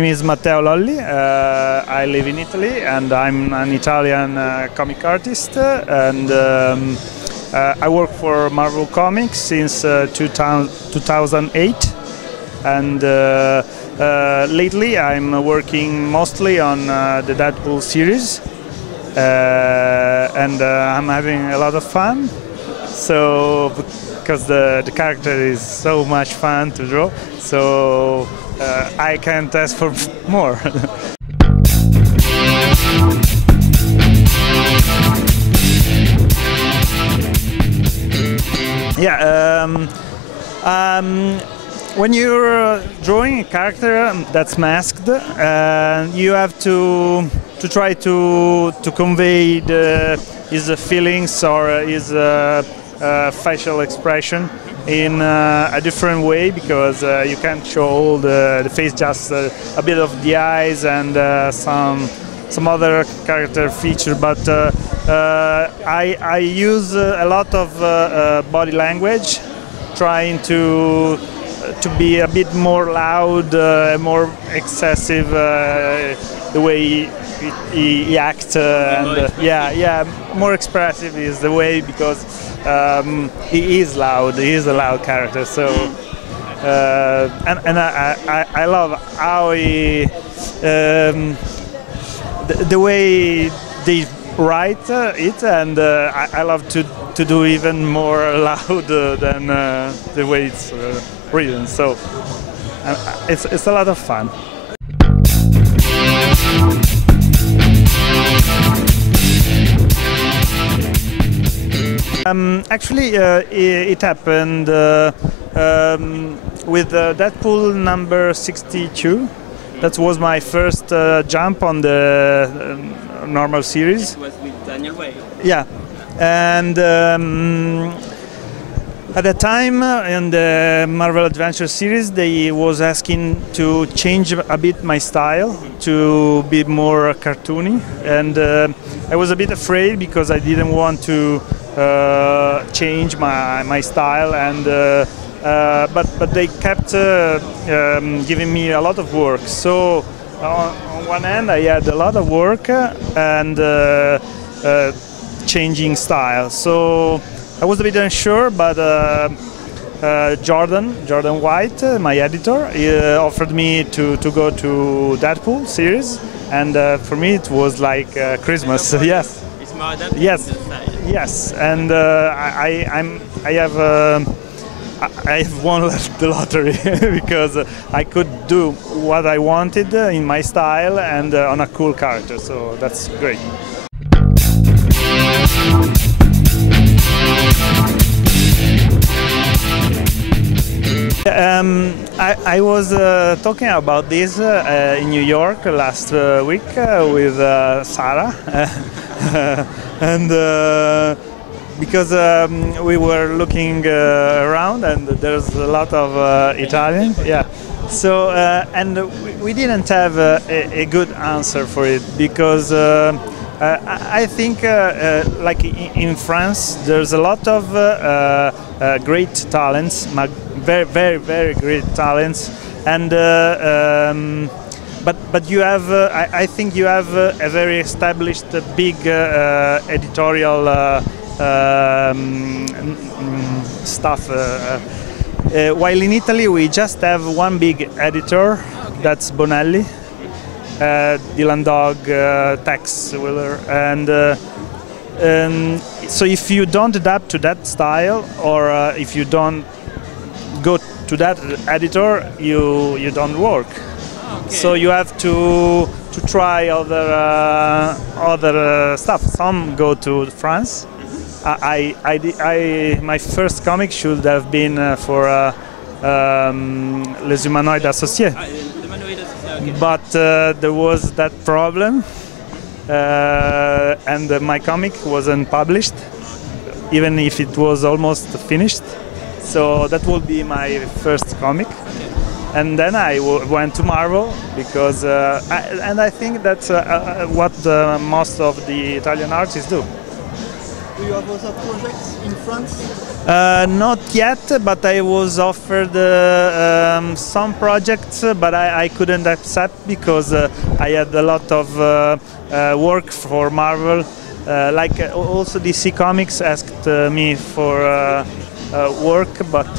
name is Matteo Lolli. I live in Italy and I'm an Italian comic artist. I work for Marvel Comics since 2008. And lately I'm working mostly on the Deadpool series. I'm having a lot of fun. So, because the character is so much fun to draw, so I can't ask for more. Yeah, when you're drawing a character that's masked, you have to try to convey his feelings or his facial expression in a different way, because you can't show all the face, just a bit of the eyes and some other character feature. But I use a lot of body language, trying to be a bit more loud, more excessive, the way he acts, and more expressive is the way, because he is loud. He is a loud character. So I love how he the way they write it, and I love to do even more loud than the way it's written. So it's a lot of fun. Actually, it happened with Deadpool number 62. That was my first jump on the normal series. It was with Daniel Way. Yeah, and at the time in the Marvel Adventure series, they was asking to change a bit my style to be more cartoony, and I was a bit afraid because I didn't want to change my style, and but they kept giving me a lot of work. So on one hand I had a lot of work and changing style. So I was a bit unsure, but Jordan White, my editor, he offered me to go to Deadpool series, and for me it was like Christmas. Yes. It's more than yes, and I have won the lottery because I could do what I wanted in my style and on a cool character. So that's great. I was talking about this in New York last week with Sarah, and because we were looking around and there's a lot of Italian, yeah. So and we didn't have a good answer for it, because I think like in France there's a lot of great talents, very great talents, and but you have I think you have a very established big editorial stuff, while in Italy we just have one big editor, that's Bonelli, Dylan Dog, Tex Willer, and so if you don't adapt to that style, or if you don't go to that editor, you don't work. Okay. So you have to try other stuff. Some go to France. My first comic should have been for Les Humanoides Associés, but there was that problem, and my comic wasn't published, even if it was almost finished. So that would be my first comic. And then I went to Marvel, because and I think that's what most of the Italian artists do. Do you have other projects in France? Not yet, but I was offered some projects, but I couldn't accept because I had a lot of work for Marvel. Also DC Comics asked me for work, but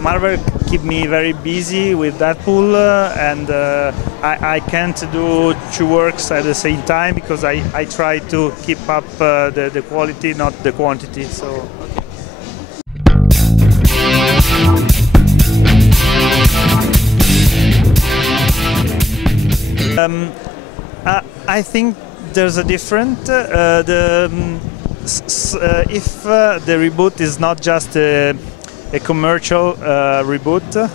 Marvel keep me very busy with Deadpool, and I can't do two works at the same time because I try to keep up the quality, not the quantity. So. I think there's a different. If the reboot is not just a commercial reboot,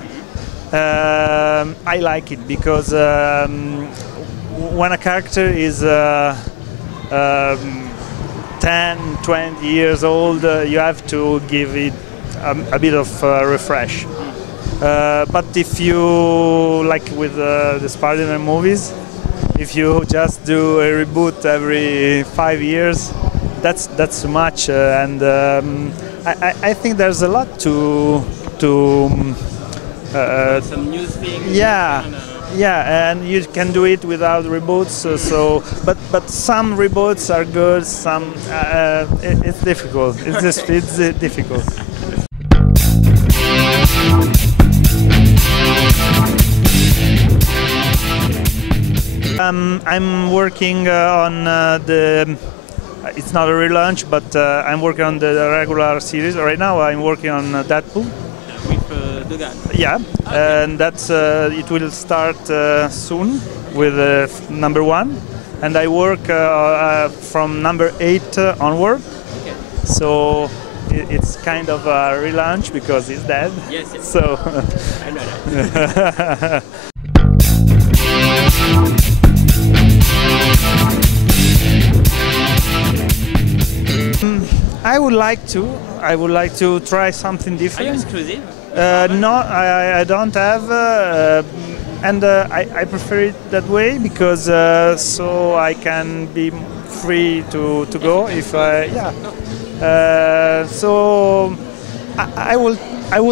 I like it because when a character is 10, 20 years old, you have to give it a bit of refresh. But if you, like with the Spider-Man movies, if you just do a reboot every 5 years, that's too much, and I think there's a lot to some new things. Yeah, yeah, and you can do it without reboots. But some reboots are good. Some it's difficult. It's difficult. I'm working on the. It's not a relaunch, but I'm working on the regular series right now. I'm working on Deadpool. With the gun. Yeah, okay. And that's it will start soon with number 1, and I work from number 8 onward. Okay. So it's kind of a relaunch because he's dead. Yes. Yes. So. I know that. I would like to try something different. Are you exclusive? No, I don't have, and I prefer it that way because so I can be free to go if so I will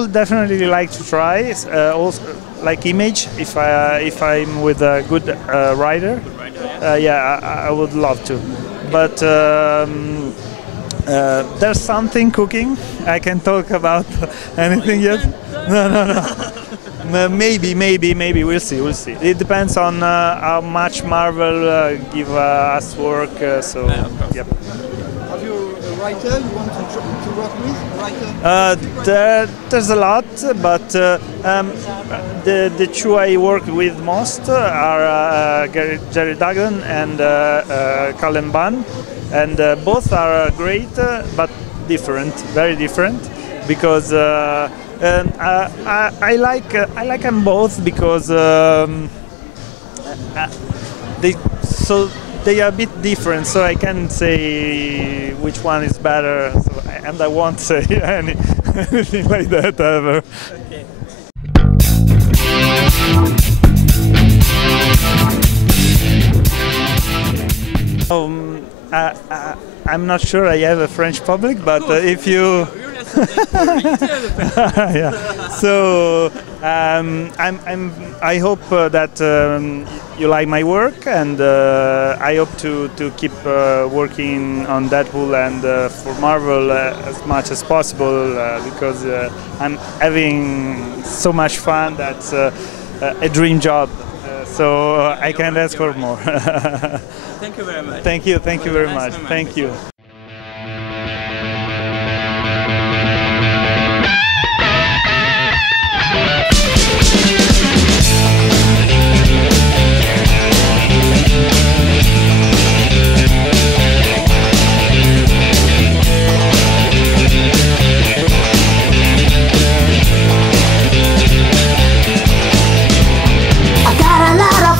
definitely like to try also like Image if I'm with a good writer. Yeah, I would love to, but. There's something cooking. I can talk about anything yet. No. Maybe. We'll see. It depends on how much Marvel give us work. So, yep. Have you a writer you want to work with? A writer? There's a lot, but the two I work with most are Jerry Duggan and Cullen Bunn. And both are great, but different, very different. Because I like them both because they are a bit different. So I can't say which one is better, and I won't say anything like that ever. Okay. I'm not sure I have a French public, but if you, yeah. So I hope that you like my work, and I hope to keep working on Deadpool and for Marvel as much as possible because I'm having so much fun. That's a dream job. So I can't ask for more. Thank you very much. Thank you very much. Thank you.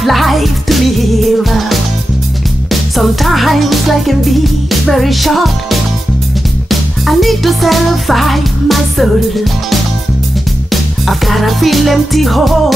Life to live. Sometimes life can be very short. I need to satisfy my soul. I've got a feel empty hole.